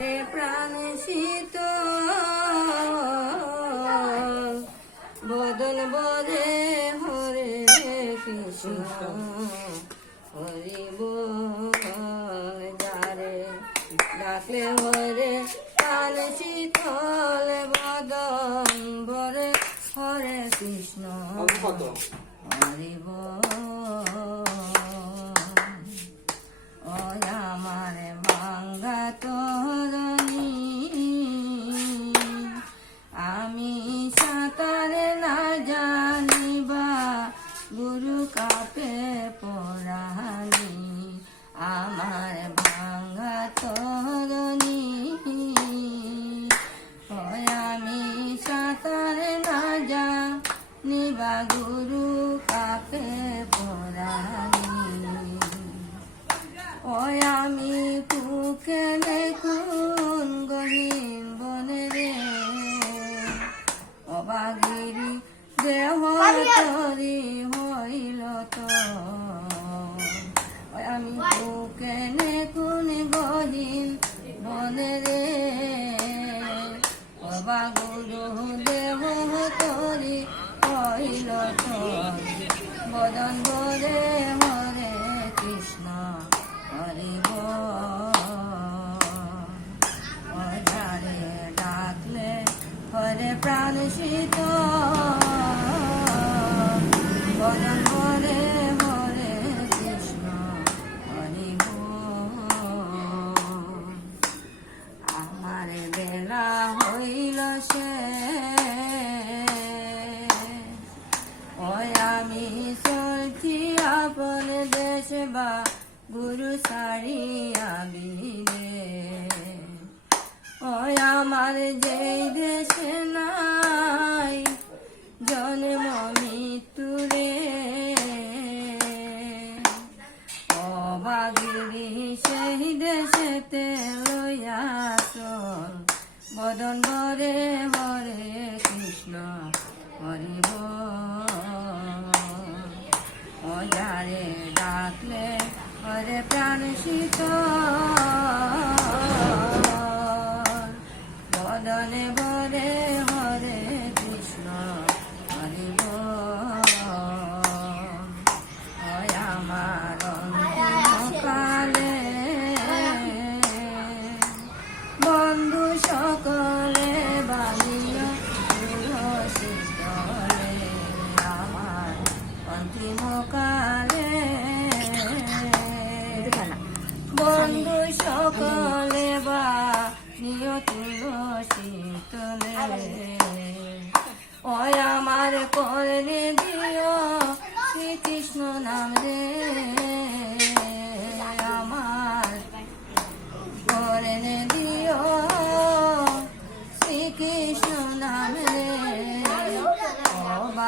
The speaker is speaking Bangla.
প্রাণ শীত বদন বদে হরে কৃষ্ণ হরি বল যারে ডাকলে হরে প্রাণ শীতল বদন বরে হরে কৃষ্ণ হরি বল আমার ভাঙ্গা তরণী আমি সাঁতারে না জানিবা গুরু কাপে পরানি আমার ভাঙ্গা তরণী আমি সাঁতারে না জানিবা গুরু কাপে পরানি ওই আমি পুকে দেখুন গহীন বনে রে অবাগিরি দেহ তরি হইল তো ওই আমি পুকে দেখুন গহীন বনে রে অবাগুরু দেহ তরি হইল তো বদন বরে হরে কৃষ্ণ হরি বলে ডাকলে হরে প্রাণ শীত বদন বরে হরে কৃষ্ণ হরি আমার বেলা হইল সে ওই আমি চলছি আপন দেশ বা গুরু সারিয়া বিলে ওই আমার যেই দেশে নাই জন্ম মৃত্যুরে অবাগিরি সেই দেশেতে লইয়া চল বদন বরে হরে কৃষ্ণ হরি বল যারে ডাকলে হরে প্রাণ শীত বদনে বরে হরে কৃষ্ণ হরি বল আমার কালে বন্ধু সকলে বালিয় শীতলে আমার অন্তিম কালে বন্ধু সকলে বা তুলসীতলে ওই আমার করে দিও শ্রীকৃষ্ণ নাম রে